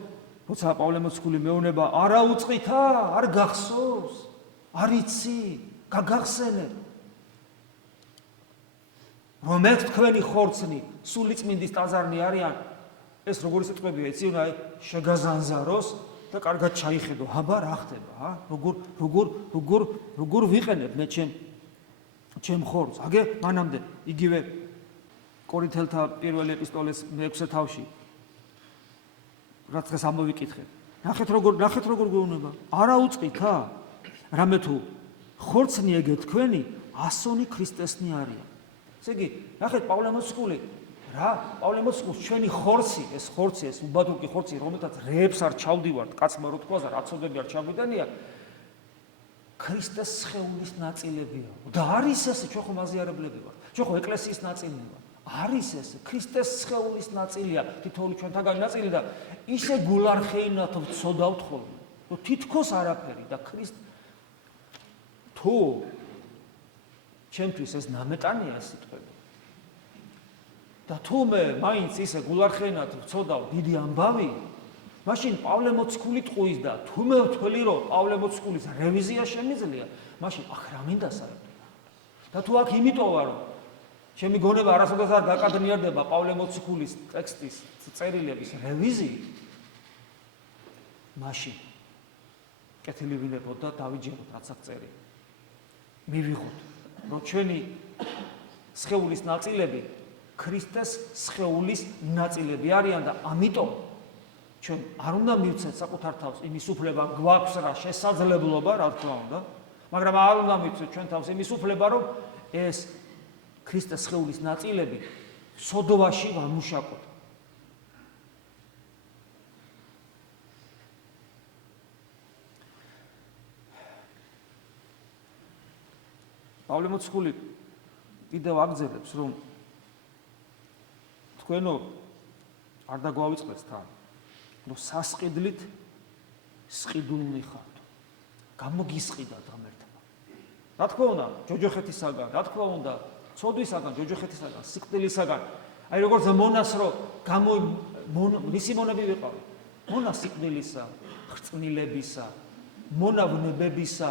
როცა პავლე მოციქული მეუბნება, არა უწყითა, არ გახსოვს, არ იცი, გაგახსენე. რომ ეს თქვენი ხორცნი სულიწმინდის ტაძარნი არიან, ეს როგორი სიტყვებია, იცი, უნდა შეგაზანზაროს და კარგად ჩაიხედო. აბა რა ხდება, როგორ ვიყენებ მე ჩემ ხორცს. აგე მანამდე იგივე კორინთელთა პირველი ეპისტოლეს მე-6 თავში რაც დღეს ამოვიკითხეთ. ნახეთ როგორ გვეუბნება. არა უწყითა, რამე თუ ხორცნი ეგეთ თქვენი ასონი ქრისტესნი არიან. ესე იგი, ნახეთ პავლე მოციქული პავლე მოციქულს ჩვენი ხორცი, ეს უბადურკი ხორცი, რომელთაც რეებს არ ჩავდივართ, კაცმა რო თქვა და რაცოდები არ ჩაგვიდანია, ქრისტეს სხეულის ნაწილებია. და არის ესე, ჩვენ ხომ აზიარებლები ვართ. ჩვენ ხომ ეკლესიის ნაწილი ვართ. არის ესე, ქრისტეს სხეულის ნაწილია, თითოეული ჩვენთაგანი ნაწილი და ისე გულარხეინათ ვწოდავთ ხოლმე, რომ თითქოს არაფერი და თუ ჩემთვის ეს ნამეტანია ეს სიტყვები. და თუ მე მაინც ისე გულარხეინათ ვწოდავ დიდი ამბავი, მაშინ პავლე მოციქული ტყუის და თუ მე ვთვლი, რომ პავლე მოციქულის რევიზია შემიძლია, მაშინ აქ რა მინდა საერთოდ? და თუ აქ იმიტომ ვარ, ჩემი გონება არასოდეს არ გაკადნიერდება პავლე მოციქულის ტექსტის წერილების რევიზიით, მაშინ კეთილი ვინებოთ და დავიჯეროთ რაც აქ წერია. მივიღოთ, რომ ჩვენი სხეულის ნაწილები ქრისტეს სხეულის ნაწილები არიან და ამიტომ ჩვენ არ უნდა მივცეთ საკუთარ თავს იმის უფლება გვაქვს რა შესაძლებლობა, რა თქმა უნდა, მაგრამ არ უნდა მივცეთ ჩვენ თავს იმის უფლება, რომ ეს ქრისტეს სხეულის ნაწილები სოდოვაში ვამუშაკოთ. პავლე მოციქული კიდევ აგზელებს, რომ თქვენო არ დაგვავიწყდეს თან, რომ სასყიდლით სყიდულნი ხართ. გამოგისყიდათ ღმერთმა. რა თქმა უნდა, ჯოჯოხეთისაგან, რა თქმა უნდა, ცოდვისაგან, ჯოჯოხეთისაგან, სიკვდილისაგან. აი როგორც მონას რომ მისი მონები ვიყავი. მონა სიკვდილისა, ხრწნილებისა, მონა ვნებებისა,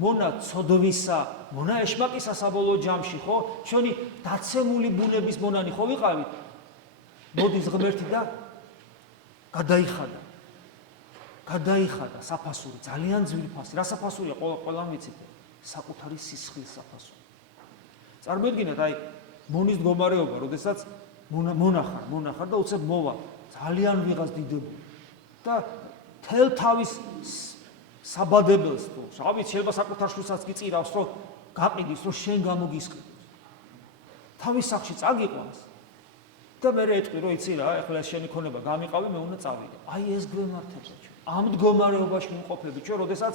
მონა ცოდვისა, მონა ეშმაკისა საბოლოო ჯამში, ხო? ჩვენი დაცემული ბუნების მონანი ხო ვიყავით? მოდის ღმერთი და გადაიხადა საფასური, ძალიან ძვირფასი. რა საფასურია? ყველამ ვიცით, საკუთარი სისხლის საფასური. წარმოიდგინეთ, აი მონის მდგომარეობა, როდესაც მონახარ და უცებ მოვა, ძალიან ვიღაც დიდებული და თელ თავის საბადებელს თუ რავით, შეიძლება საკუთარ შვილსაც კი წირავს, რომ გაყიდის, რომ შენ გამოგისყიდოს. თავის სახში წაგიყვანს და მე ეტყვი, რომ იცი რა, ეხლა ეს შენი ქონება გამიყავი, მე უნდა წავიდე. აი ეს გვემართებს ჩვენ. ამ მდგომარეობაში ვიმყოფები ჩვენ, როდესაც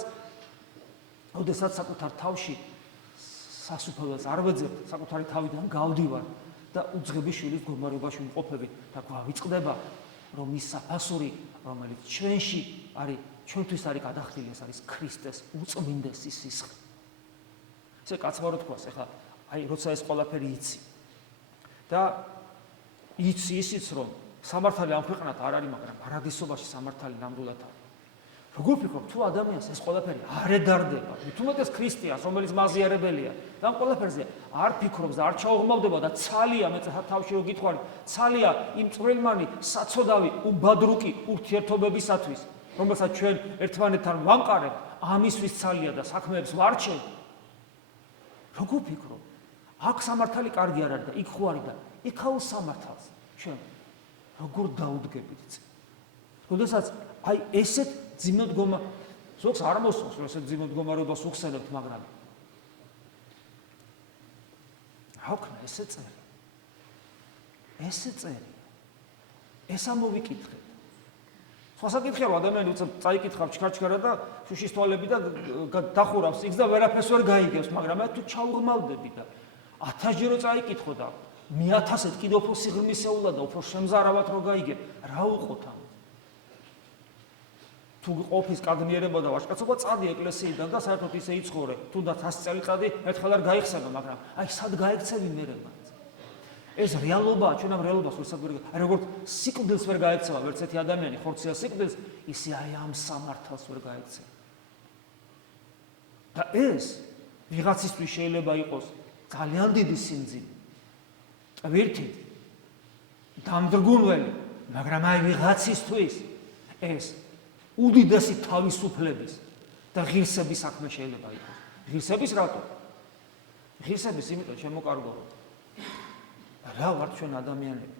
საკუთარ თავში სასუფეველს არ ვეძებთ, საკუთარი თავიდან გავდივარ და უძღების შვილის მდგომარეობაში ვიმყოფები და გვავიწყდება, რომ ის საფასური, რომელიც ჩვენში არის, ჩვენთვის არის გადახდილი, ეს არის ქრისტეს უწმინდესი სისხლი. ესე კაცმა რო თქვას, ეხლა აი როცა ეს ყველაფერი იცი და იცი ისიც, რომ სამართალი ამ ქვეყნად არ არის, მაგრამ პარადისობაში სამართალი ნამდვილად არის. როგორ ფიქრობ, თუ ადამიანს ეს ყველაფერი არ ედარდება, თუმეტეს ქრისტიანს, რომელიც მაზიარებელია, და ამ ყველაფერზე არ ფიქრობს და არ ჩაუღმავდება და ცალია, მე თავში რო გითხვარი, ცალია იმ წვრილმანი საცოდავი უბადრუკი ურთიერთობებისათვის, რომელსაც ჩვენ ერთმანეთთან ვამყარებთ, ამისთვის ცალია და საქმეებს ვარჩევ. როგორ ფიქრობ? აქ სამართალი კარგი არ არის და იქ ხო არის და იქაულ სამართალს ჩვენ როგორ დაუდგებით წინ? როდესაც აი ესეთ ძიმოდგომა ზოგს არ მოსწონს, რომ ესეთ ძიმოდგომარეობას უხსენებთ, მაგრამ რა ვქნა ესე წერი? ეს ამოვიკითხეთ. სხვა საკითხია, რომ ადამიანი უცებ წაიკითხავ ჩქარჩქარა და შუშის თვალები და დახურავს იქს და ვერაფერს ვერ გაიგებს, მაგრამ თუ ჩაუღმავდები და 1000 ჯერო წაიკითხო და 1000-ად კიდევ უფრო სიღრმისეულად და უფრო შემზარავად რო გაიგებ, რა უყოთ ამ? თუ ყოფის კადნიერება და ვაჟკაცობა წადი ეკლესიიდან და საერთოდ ისე იცხოვრე, თუნდაც 100 წელიწადი ერთხელ არ გაიხსენო, მაგრამ აი სად გაიქცევი მერე მას? ეს რეალობაა, ჩვენ ამ რეალობას ვერცად ვერ აი როგორც სიკვდილს ვერ გაექცევა ვერც ერთი ადამიანი ხორციელ სიკვდილს, ისე აი ამ სამართალს ვერ გაექცევა. და ეს ვიღაცისთვის შეიძლება იყოს ძალიან დიდი სიმძიმე. ტვირთით დამძრგუნველი, მაგრამ აი ვიღაცისთვის ეს უდიდესი თავისუფლების და ღირსების საქმე შეიძლება იყოს. ღირსების რატო? ღირსების იმიტომ შემოკარგო. რა ვართ ჩვენ ადამიანები?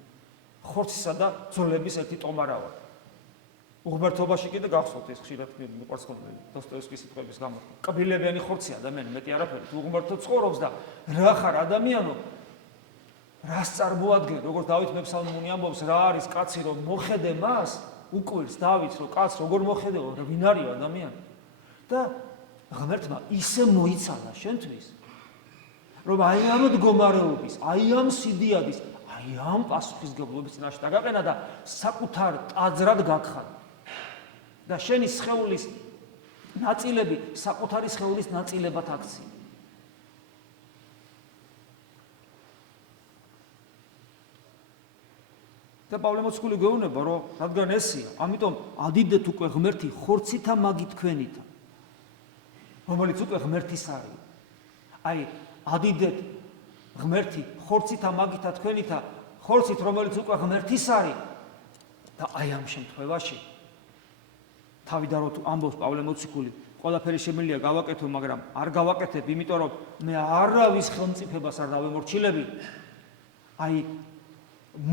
ხორცისა და ძოლების ერთი ტომარა ვართ. უღმერთობაში კიდე გახსოვთ ეს ხშირად მიყვარს ხოლმე დოსტოევსკის სიტყვების გამო. კბილებიანი ხორცი ადამიანი მეტი არაფერი. თუ უღმერთო ცხოვრობს და რა ხარ ადამიანო? რას წარმოადგენ? როგორც დავით მეფსალმუნი ამბობს, რა არის კაცი რომ მოხედე მას? უკვილს დავითს რომ კაც როგორ მოხედეო და ვინ არის ადამიანი? და ღმერთმა ისე მოიცალა შენთვის, რომ აი ამ მდგომარეობის, აი ამ სიდიადის, აი ამ პასუხისგებლობის წინაშე დაგაყენა და საკუთარ ტაძრად გაგხადა. და შენი სხეულის ნაწილები საკუთარი სხეულის ნაწილებად აქცია. და პავლე მოციქული გვეუბნება, რომ რადგან ესია, ამიტომ ადიდეთ უკვე ღმერთი ხორცითა მაგით თქვენითა, რომელიც უკვე ღმერთის არის. აი, ადიდეთ ღმერთი ხორცითა მაგითა თქვენითა ხორცით რომელიც უკვე ღმერთის არის და აი ამ შემთხვევაში თავიდან რო ამბობს პავლე მოციქული ყველაფერი შემიძლია გავაკეთო მაგრამ არ გავაკეთებ იმიტომ რომ მე არავის ხელმწიფებას არ დავემორჩილები აი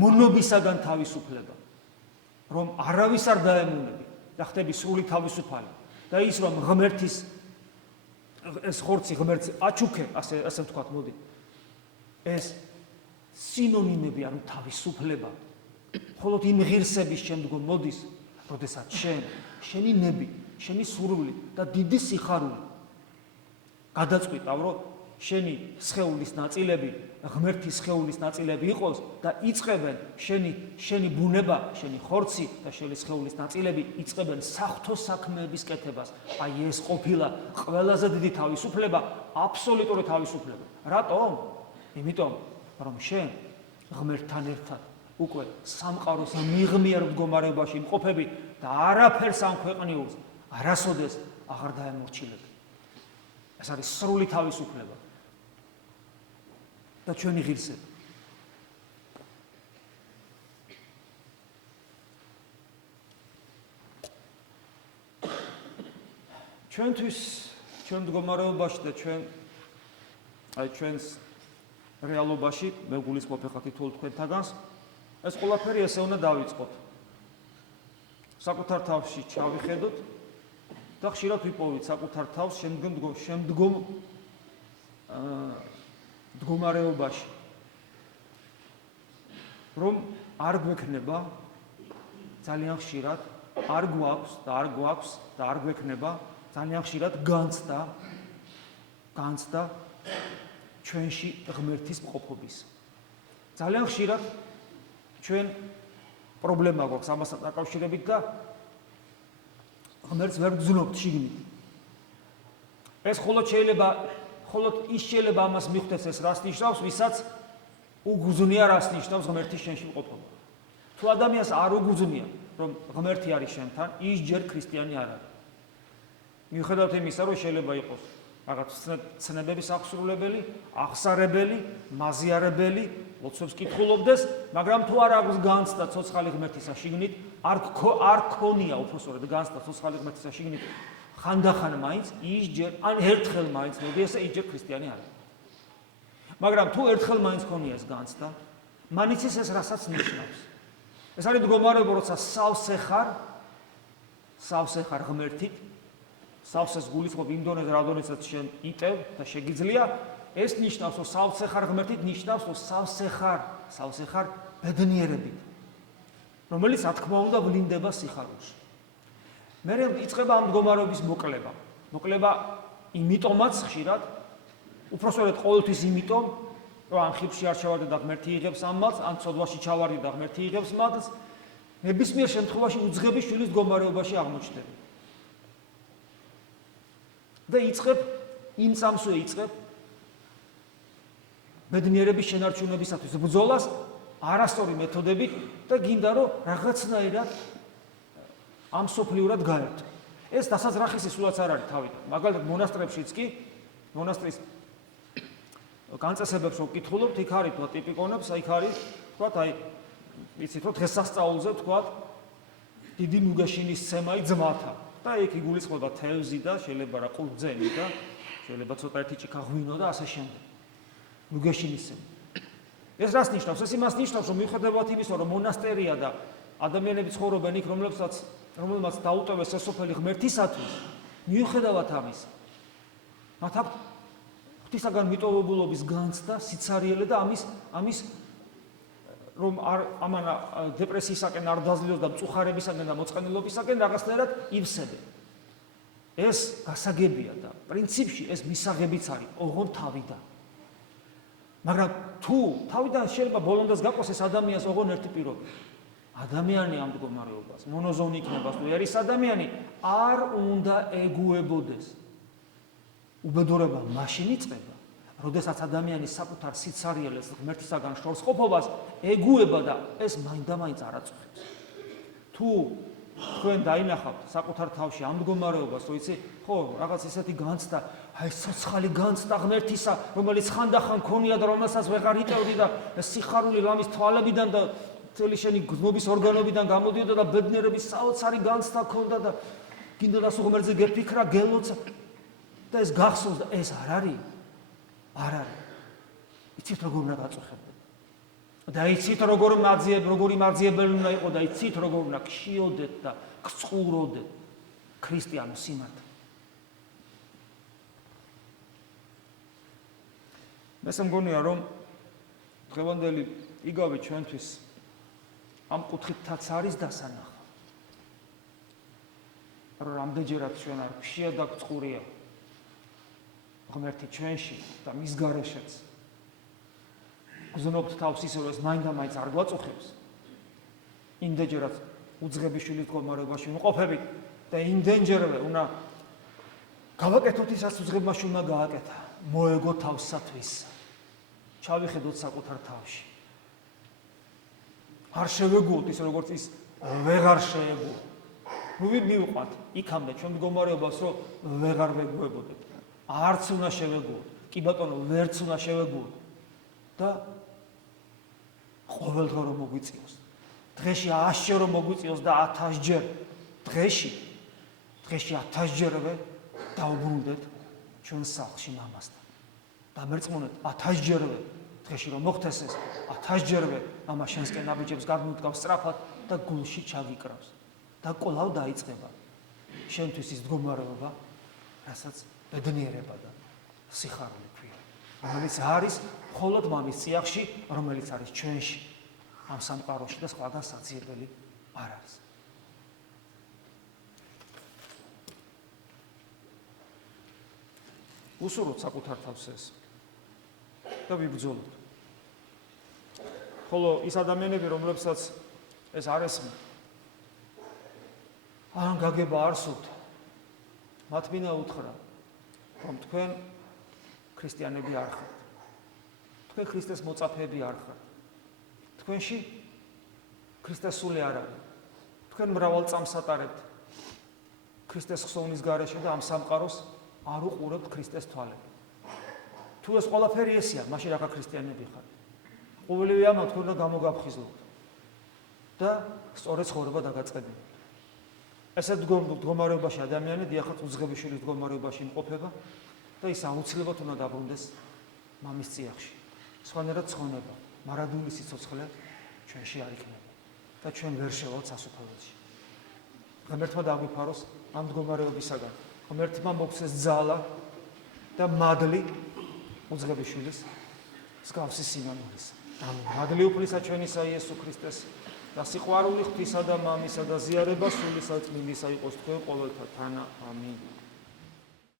მონობისაგან თავისუფლება რომ არავის არ დაემუნები და ხდები სრული თავისუფალი და ის რომ ღმერთის ეს ხორცი ღმერთს აჩუქე ასე ვთქვათ მოდი ეს სინონიმები ანუ თავისუფლება მხოლოდ იმ ღირსების შემდგომ მოდის როდესაც შენი ნები შენი სურვილი და დიდი სიხარული გადაწყვიტავ რომ შენი სხეულის ნაწილები ღმერთის სხეულის ნაწილები იყოს და იწყებენ შენი ბუნება შენი ხორცი და შენი სხეულის ნაწილები იწყებენ საღვთო საქმეების კეთებას აი ეს ყოფილა ყველაზე დიდი თავისუფლება აბსოლუტური თავისუფლება რატომ იმიტომ რომ შენ ღმერთთან ერთად უკვე სამყაროს მიღმიერ მდგომარეობაში იმყოფები და არაფერს ამ ქვეყნიურს არასოდეს აღარ დაემორჩილები ეს არის სრული თავისუფლება და ჩვენი ღირსება ჩვენთვის ჩვენ მდგომარეობაში და ჩვენს რეალობაში მე გულისხმობ ხა თითოეულ თქვენთაგანს ეს ყველაფერი ესე უნდა დავიწყოთ საკუთარ თავში ჩავიხედოთ და ხშირად ვიპოვით საკუთარ თავს შემდგომ მდგომარეობაში რომ არ გვექნება ძალიან ხშირად არ გვაქვს და არ გვექნება ძალიან ხშირად განცდა ჩვენში ღმერთის მყოფობის ძალიან ხშირად ჩვენ პრობლემა გვაქვს ამასთან დაკავშირებით და ღმერთს ვერ გძნობთ შიგნით ეს მხოლოდ ის შეიძლება ამას მიხვდეს ეს რას ნიშნავს ვისაც უგუზნია რას ნიშნავს ღმერთის შენში მყოფობა თუ ადამიანს არ უგუზნია რომ ღმერთი არის შენთან ის ჯერ ქრისტიანი არ არის მიუხედავად იმისა რომ შეიძლება იყოს რაღაც ცნებების აღსრულებელი აღსარებელი მაზიარებელი ლოცვებს კითხულობდეს მაგრამ თუ არ აქვს განცდა ცოცხალი ღმერთისა შიგნით არ ქონია უბრალოდ განცდა ცოცხალი ღმერთისა შიგნით ხანდახან მაინც ის ჯერ ან ერთხელ მაინც მოდი ესე ის ჯერ ქრისტიანი არის მაგრამ თუ ერთხელ მაინც ქონია ეს განცდა მანიც ეს რასაც ნიშნავს ეს არის მდგომარეობა როცა სავსე ხარ ღმერთით სავსეს გულისხმობ იმ დონეზე რადგანაც შენ იტევ და შეგიძლია ეს ნიშნავს რომ სავსე ხარ ღმერთით ნიშნავს რომ სავსე ხარ ბედნიერებით რომელიც რა თქმა უნდა ვლინდება სიხარულში მე იწყება ამ მდგომარეობის მოკლება იმიტომაც ხშირად უпростоრად ყოველთვის იმიტომ რომ ამ ხიბში არ ჩავარდე და ღმერთი იღებს ამ მალს ან ცოდვაში ჩავარდე და ღმერთი იღებს მალს ნებისმიერ შემთხვევაში უძღების შვილის მდგომარეობაში აღმოჩნდება და იწყებ იმ წამსვე იწყებ ბედნიერების შენარჩუნებისათვის ბრძოლას არასწორი მეთოდებით და გინდა რომ რაღაცნაირად ამ სოფლიურად გაერთო. ეს დასაძრახისი სულაც არ არის თავიდან. მაგალითად მონასტრებშიც კი მონასტრის განწესებებს რო ვკითხულობთ, იქ არის თქვა ტიპიკონებს, იქ არის თქვა აი იცით რომ დღესასწაულზე თქვა დიდი ნუგაშინის ცემაი ძმათა და იქ იგულისხმება თევზი და შეიძლება რა ყურძენი და შეიძლება ცოტა ერთი ჭიქა ღვინო და ასე შემდეგ. ნუგაშინის ცემა. ეს რას ნიშნავს? ეს იმას ნიშნავს, რომ მიუხედავად იმისა, რომ მონასტერია და ადამიანები ცხოვრობენ იქ, რომელმაც დაუტოვეს ეს სოფელი ღმერთისათვის, მიუხედავად ამისა, მათ აქვთ ღვთისაგან მიტოვებულობის განცდა, სიცარიელე და ამის რომ ამან დეპრესიისაკენ არ დაძლევს და მწუხარებისაკენ და მოწყენილობისაკენ რაღაცნაირად ივსებენ. ეს გასაგებია და პრინციპში ეს მისაღებიც არის ოღონდ თავიდან. მაგრამ თუ თავიდან შეიძლება ბოლომდე გაყოს ეს ადამიანს ოღონდ ერთი პირობი. ადამიანი ამ მდგომარეობას, მონოზონი იქნება, თუ ერის ადამიანი არ უნდა ეგუებოდეს. უბედურება მაშინ იწყება, როდესაც ადამიანი საკუთარ სიცარიელეს ღმერთისაგან შორს ყოფობას ეგუება და ეს მაინდა-მაინც არ აწუხებს. თუ თქვენ დაინახავთ საკუთარ თავში ამ მდგომარეობას, რომ იცი, ხო, რაღაც ისეთი განცდა, აი ცოცხალი განცდა ღმერთისა, რომელიც ხანდახან ქონია და რომელსაც ვეღარ იტევდი და სიხარული ლამის თვალებიდან და მთელი შენი გრძნობის ორგანოებიდან გამოდიოდა და ბედნიერების საოცარი განცდა ქონდა და გინდოდა სულ ღმერთზე გეფიქრა, გელოცა და ეს გახსოვს და ეს არ არის. არ არის. იცით როგორ უნდა გაწუხებდეთ. და იცით როგორი მარძიებელი უნდა იყო და იცით როგორ უნდა გშიოდეთ და გწყუროდეთ ქრისტიანულ სიმართლე. მესე მგონია რომ დღევანდელი იგავი ჩვენთვის ამ კუთხითაც არის დასანახა. რომ რამდენჯერად ჩვენ არ გშია და გწყურია ღმერთი ჩვენში და მის გარეშეც გზნობთ თავს ისე რომ ეს მაინდა-მაინც არ გვაწუხებს. იმდენჯერად უძღებიშვილის მდგომარეობაში ვიმყოფებით და იმდენჯერვე უნდა გავაკეთოთ ისაც უძღებმა შვილმა გააკეთა. მოეგო თავსათვის. ჩავიხედოთ საკუთარ თავში. არ შევეგუოთ ის როგორც ის ვეღარ შეეგუო. ნუ მივყვათ იქამდე ჩვენ მდგომარეობას რომ ვეღარ ვეგუებოდეთ. არც უნდა შევეგუოთ. კი ბატონო, ვერც უნდა შევეგუოთ. და ყოველდღე რომ მოგვიწიოს. დღეში 100-ჯერ რომ მოგვიწიოს და 1000-ჯერ. დღეში 1000-ჯერვე დაუბრუნდეთ ჩვენ სახლში მამასთან. დამერწმუნეთ 1000-ჯერვე დღეში რომ მოხდეს ეს 1000-ჯერვე მამა შენსკენ ნაბიჯებს გადმოდგავს სწრაფად და გულში ჩაგიკრავს. და კვლავ დაიწყება შენთვის ის მდგომარეობა, რასაც ბედნიერება და სიხარული ქვია. რომელიც არის მხოლოდ მამის წიაღში, რომელიც არის ჩვენში, ამ სამყაროში და სხვაგან საძიებელი არ არის. უსურვოთ საკუთარ თავს ეს და ვიბრძოლოთ. ხოლო ის ადამიანები, რომლებსაც ეს არ ესმის, ან გაგება არ სურთ, მათ მინდა უთხრა, რომ თქვენ ქრისტიანები არ ხართ. თქვენ ქრისტეს მოწაფეები არ ხართ. თქვენში ქრისტეს სული არ არის. თქვენ მრავალ წამს ატარებთ ქრისტეს ხსოვნის გარეშე და ამ სამყაროს არ უყურებთ ქრისტეს თვალები. თუ ეს ყველაფერი ესია, მაშინ რა ქრისტიანები ხართ. ყოველივე ამა თქვენ და გამოგაფხიზლოთ და სწორედ ცხოვრება დაგაწყებინოთ. ესეთ მდგომარეობაში ადამიანი დიახაც უძღებიშვილის მდგომარეობაში იმყოფება და ის აუცილებლად უნდა დაბრუნდეს მამის წიაღში. სხვანაირად ცხოვრება, მარადული სიცოცხლე ჩვენში არ იქნება და ჩვენ ვერ შევალთ სასუფეველში. ღმერთმა დაგვიფაროს ამ მდგომარეობისაგან. ღმერთმა მოგცეს ძალა და მადლი უძღებიშვილის მსგავსი სინანულის. მადლი უფლისა ჩვენისა იესო ქრისტეს და სიყვარული ღვთისა და მამისა და ზიარება სული საწმინდისა იყოს თქვენ ყოველთა თანა. ამინ.